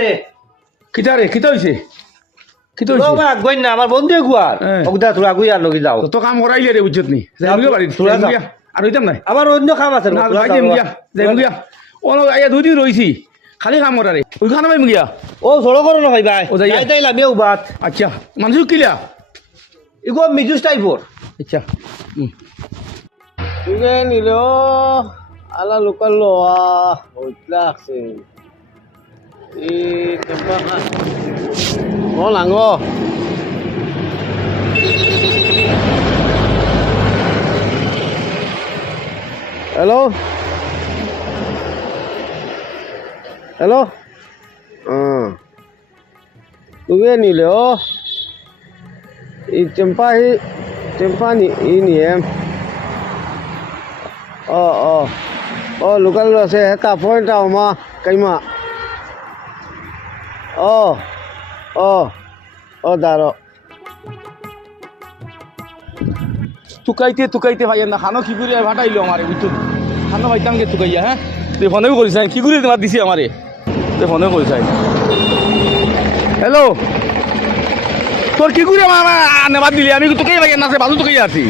আপনি কিতা রে? কিতা হইছে কিতা হইছে না আমার বন্ধু গুয়ার। ওগুলা তোরা আগুই আর লগি যাও তো কাম করাইলে রে বুঝছত নি? যাইম বাড়ি তোরা যাও। আর হইতাম নাই? আমার অন্য কাম আছে না যাই। গিয়া গিয়া আইয়া দুই দিন রইছি খালি কাম করারে ওইখানে পাইম গিয়া। ও সড়ো করো না ভাই। ভাই ও, যাই যাই লামিয়ে উবাত। আচ্ছা। মানুষ কিলা ইগো মিজুস টাইপর আচ্ছা। হুম Sige nilo, ala đi cầm vợ có là ngô. Hello hello à ừ. tôi nghe nỉ liệu ý chấm pha ý chấm pha nỉ ý nỉ em. Ờ ờ. Ờ lúc nào sẽ xe hết cả phone tao mà cái mà. Ờ ờ ờ đã rồi তুকাইতে তুকাইতে ভাই না খানো কি করে ভাটাইলো আমারে বুঝছ খানো ভাইতাম গে তুকাইয়া হ্যাঁ তুই ফোনেও করিস কি করে তোমার দিছি আমারে তুই ফোনেও করিস হ্যালো তোর কি করে আমার নেবাদ দিলি, আমি তোকেই ভাই নাচে বাজু তোকেই আছি।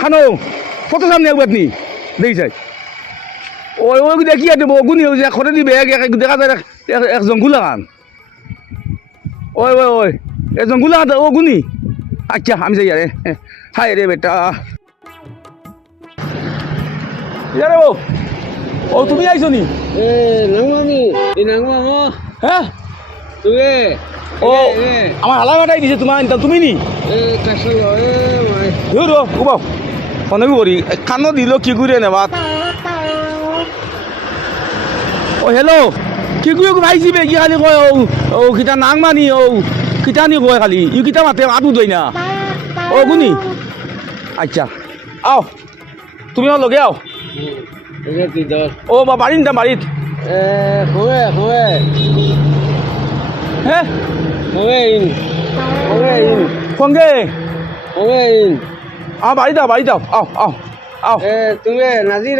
খানো কত সামনে একবার নি? দেখি যাই ওই ওই দেখি আর গুনি খরে দিবে দেখা যায় এক- জঙ্গুলা খান। ওই ওই ওই এ জঙ্গুলা খান ও গুনি আচ্ছা আমি যাই আরে হাই রে বেটা। ইয়ারে ও ও তুমি আইছো নি? đi nắng quá hả হ্যাঁ tôi ও আমার হালা বাটাই দিছে তোমার আনতাম তুমি নি? ধরো রো উবাও ফোনে করি কানো দিল কি করে নেবা ও হেল্ল' কি কৰি ভাইছি বে কি খালি কয় ও ও কিতা নাং মানি ও কিতা নি কয় খালি? ই কিতা মাতে আতু দই না? ও গুনি আচ্ছা আও তুমি আমার লগে আও। ও বা বাড়িত না বাড়িত হ্যাঁ không ê in không ê in সঙ্গে ê in আ বাড়িতে আও বাড়িতে আও। আও আও। আও ê tôi ê nazir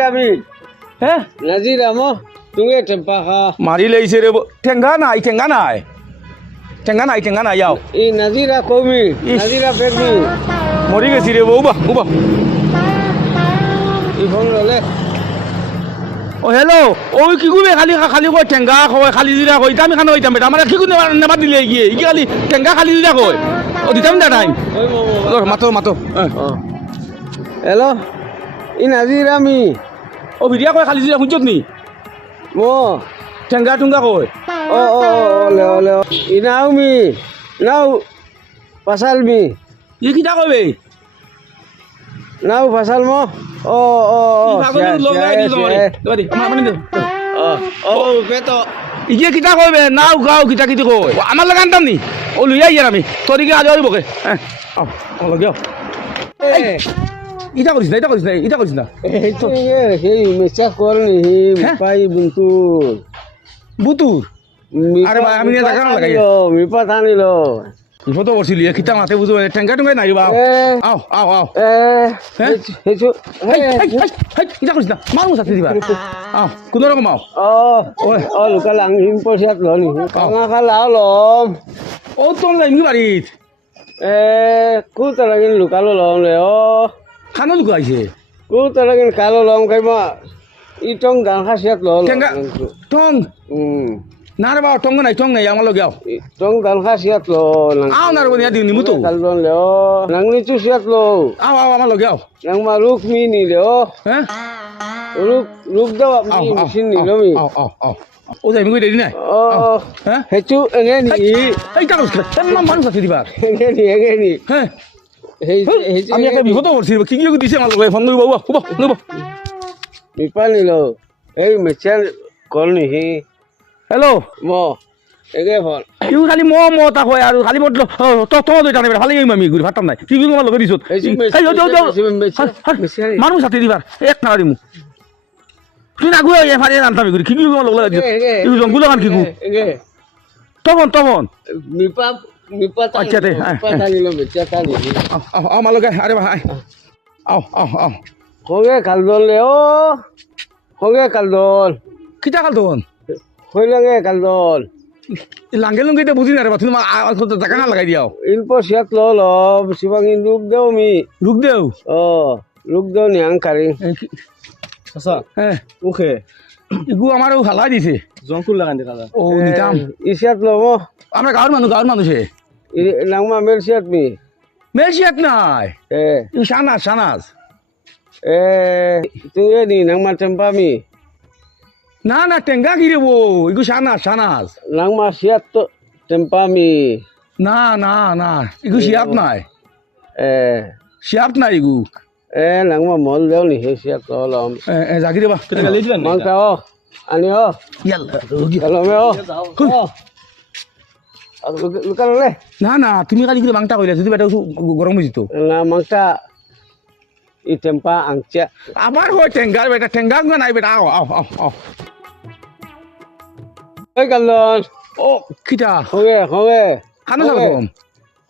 হ্যাঁ nazir amo tôi ê tempat মারি লেইছে রে ঠেঙ্গা নাই ঠেঙ্গা নাই ঠেঙ্গা নাই ঠেঙ্গা নাই যাও nazira komi Ish. nazira permi মরি গেছি রে বউ বা উবা phone rồi ও হেল্ল' ও কি করবে খালি খালি কয় ঠেঙ্গা কয় খালি দিরা কয় ইটা আমি খানো হইতাম বেটা আমার কি করে নেবা দিলে গিয়ে ই খালি ঠেঙ্গা খালি দিরা কয় ও দিতাম না টাইম. মাতো মাতো. Hello? In Nazir Ami. ও ভিডিয়া কয় খালি দিরা শুনছত নি Mo. ঠেঙ্গা টুঙ্গা কয় Oh, oh, oh, ole, ole. In Naomi. Now, pasal mi. ই কিটা কবে Now, pasal mo. Oh, oh, oh. Siya- siya- siya- Oh, oh, beto. ইয়ে কিটা কইবে নাও গাও কিটা কিটি কয় ও, আমার লাগে আনতাম নি ও লইয়া ইয়ার আমি তোর কি আজ হইব কে হ্যাঁ আমার লগে আও Eh, ইটা করিস না ইটা করিস না ইটা করিস না eh, hey, mecah kor ni, Hah? pai buntur. বুতুর mipa takkan tani lagi. lo, mipa tani lo. বিপদ বসিলি কিটা মাতে বুঝো ঠেঙ্গা টুঙ্গা নাই বাও Eh, আও আও আও eh, hechu, hechu. হাই Eh, হাই হাই ইটা করিস না মারু সাথে দিবা আও কোন রকম আও Oh, oh, luka lang himpo siya lo ni. Kanga kalao lom. ও তোর লাইন বাড়িত Eh, ku talagin luka lo lom le oh. খানো লুকু আইছে Ku talagin kalo lom kay ma. Itong gangha siya lo. ঠেঙ্গা টং Hmm. না রে বাবা টং নাই টং নাই আমার লগে আও Itong gangha siya lo. আও না রে বনিয়া দিও নিমু তো Kalon le oh. Nang nichu siya lo. আও আও আমার লগে আও Nang maruk mi ni le oh. হ্যাঁ daw আও mi আও misin ni lo mi. আও আও আও ও যাই মুই দেরি নাই Oh, হ্যাঁ hechu engen ni. এইটা করিস না মানুষ আছে দিবার Engen ni, engen ni. হ্যাঁ. আমি একটা বিপদ করছি কি কি দিছে আমার লগে ফোন করব বাবা নেব Mipani lo. Hey, mechan kol ni hi. Hello Mo. Ege phone. ইউ খালি ম ম তা কয় আর খালি মত তো তো দুইটা নেবে খালি আমি ঘুরি ফাটাম নাই কি কি আমার লগে দিছত এই। মানুষ সাথে দিবার এক না দিমু তুই না গুয়া এ ফাড়ি আনতাম ঘুরি কি কি লগে Ege, ege. ইউ জঙ্গুল খান কি Ege. তখন তখন Mipa, lo, mecha tani. আও আও আমার লগে আরে ভাই আও আও আও। Hoge kaldon le oh. Hoge kaldon. কিতা খাল তখন হইলাঙ্গে কালদল লাঙ্গে লুঙ্গে এটা বুঝি না রে তুমি জাকা না লাগাই দিয়াও। ইলপ সিয়াত ল ল সিবাঙি লুক দেও মি। রুক দেও? ও লুক দেও নি আংকারি। আচ্ছা হ্যাঁ। ওকে ইগু আমার হালাই দিছে। জংকুল লাগান দেখা ও নিতাম। ইসিয়াত ল মো আমরা গাঁৱৰ মানুহ গাঁৱৰ মানুহে নাংমা মেলসিয়াত মি। নাই। এ। সানাজ সানাজ। এ তুই নি নাংমা টেম্পা মি। না না টেংগা কি রে বো? ইগু সানাজ সানাজ। নাংমা সিয়াত তো টেম্পা মি। না না না ইগু শিয়াত নাই। এ। শিয়াত নাই ইগু এ নাংমা মল দেও নি হে সিয়াত ল লম। এ, জাগি দেবা মাংটা ও আনি ও ইয়াল্লা হ্যালো মে ও লুকাল লে না না তুমি কালি কিন্তু মাংটা কইলা যদি বেটা গরম হয়েছি তো না মাংটা ই টেম্পা আংচা। আবার হয় টেঙ্গার বেটা টেঙ্গা গা নাই বেটা আও আও আও আও ওই কালদল ও কিটা হোগে হোগে। খানো সালকম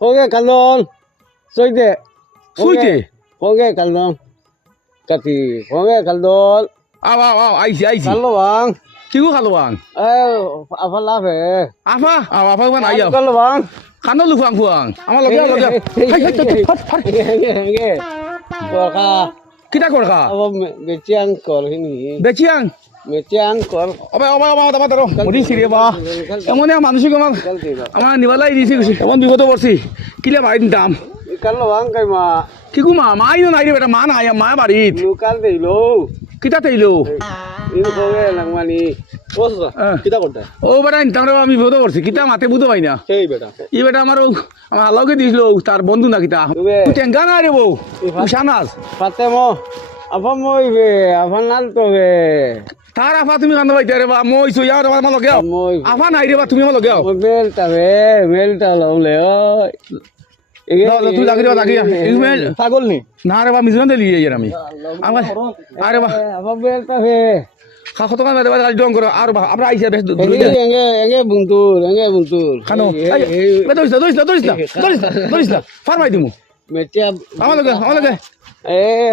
হোগে। কালদল সইতে সুইতে হোগে কালদল কাটি হোগে কালদল আও আও আও আইছি আইছি। কালো বাং কিগু খালো আং এ আফা লাভে আফা? আও আফা গা নাই আও বাং খানো লুকুয়াং ফুয়াং আমার লগে লগে। হাই হাই হাই হাই হেগে হেগে বকা কিটা করকা বেচিয়াং কর হিনি বেচিয়াং বেচিয়াং কর অবে অবে অবে অবে ধরো মরি সিরে বা এমন মানুষকে আমার আমার নিবালাই গেছি এমন বিপদে পড়ছি কিলে বাড়ির দাম? কালো বাং কাই মা কিকু মা মাই নাই রে বেটা মা নাই মা বাড়িত লুকাল দেইলো কিতা ইন করতে ও বেটা তাহলে আমি বিপদে পড়ছি কিতা মাতে বুঝতে পাই না সেই বেটা ই বেটা আমার আমার আল্লাহকে দিয়েছিল তার বন্ধু না কিতা টেঙ্গা না রে বউ Patemo, apa mau ibe, apa nanto be, তার আফা তুমি কান্দ পাইতে রে বা মই আমার লগে। আফা নাই রে বা তুমি আমার লগে আও। bel ta. Be, bel তুই লাগি রে বা লাগি ইসমাইল। পাগল নি। না রে বা মিজরান দিলি ইয়ার আমি। আমার আরে বা Apa bel ta be? কত টাকা মেরে বা ডং করো। আর বা আমরা আইসা বেশ Ini enge enge buntur, enge buntur. খানো। দরিস না দরিস না দরিস না ফারমাই দিমু। Metia. আমার লগে আমার লগে। Eh,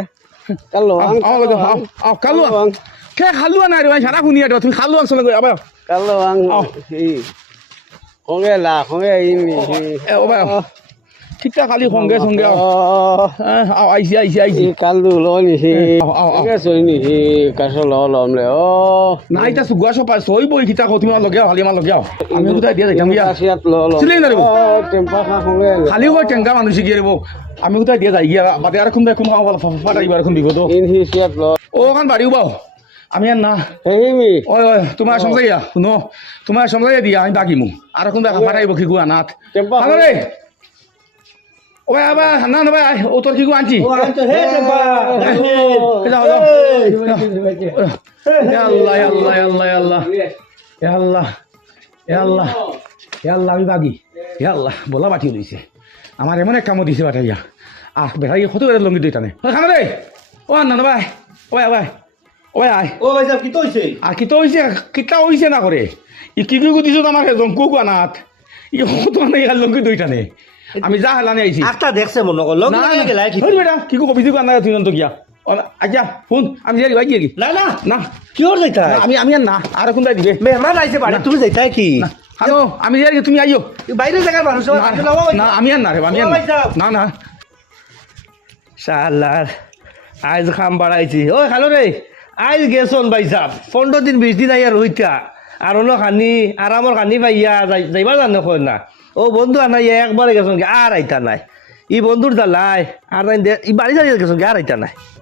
kalau আমার লগে আও আও কালু kalau ang, কে খালু না রে ভাই সারা খুনিয়া তুমি খালু আনছ লগে আবার kalau ang, hi. Konge lah, konge এ ও ভাই ঠিকঠাক খালি সঙ্গে সঙ্গে আইসি আইসি আইসি I kaldu lo ni hi. আও আও আও Enge so ini hi, kaso lo lom le. Oh. না এটা সুগুয়া সব পাই সই বই কিতা কো তুমি আমার লগে খালি আমার লগে আমি কোথায় দিয়ে যাইতাম rin mo? Oh, tempa ka konge. খালি। কই টেঙ্গা মানুষ গিয়ে রেবো আমি কোথায় দিয়ে যাই গিয়া। বাদে আর কোন কোন ফাটাই বার কোন siat lo. ও ওখান বাড়িও বাও। আমি আর না. ওই ওই তোমার সমজাইয়া শুনো। তোমার সমজাইয়া দিয়া আমি বাকিমু আর কোন দেখা ফাটাইব কি গুয়া নাথ. হ্যালো রে ওই আবার না না ভাই ও তোর কি আনছি ও আনছো হে টেম্পা এই যাও, যাও। ইয়া আল্লাহ আল্লাহ আল্লাহ আল্লাহ আল্লাহ আল্লাহ আল্লাহ আমি বাগি ইয়া আল্লাহ বলা বাটি দিছে আমার এমন এক কামো দিছে বাটাইয়া আহ বেটা ইয়ে কত বেড়া লঙ্গি দুইটা নে রে ও না ভাই ওই ভাই ওই আয় ও ভাই কি তো হইছে আর কি তো হইছে কিতা হইছে না করে ই কি কি দিছো আমার জঙ্কু কানাত ই কত মানে লঙ্গি দুইটা নে আমি যা হেলানে আইছি আস্তা দেখছে মনে কর লগ না লাগে গেলাই কি ওই বেটা কি কো কবি দিও কানা তুই নন্ত গিয়া। আচ্ছা ফোন আমি যাই ভাই গিয়ে না। না। না কিওর যাইতা আমি আমি না আর কোন দাই দিবে? মেহমান আইছে বাড়ি তুমি যাইতা কি? হ্যালো আমি যাই তুমি আইও বাইরে জায়গার মানুষ না, আমি আর না রে আমি আর না। না শালার আজ খাম বাড়াইছি ও খালো রে আজ গেছন ভাই সাহ পনেরো দিন বিশ দিন আইয়া রইতা আর হলো খানি আরামর খানি পাইয়া যাই- যাইবা জানো না ও বন্ধু আনাই একবারে গেছন আর আইতা নাই। ই বন্ধুর লাই আর দে- ই বাড়ি দাঁড়িয়ে গেছন আর আইতা নাই।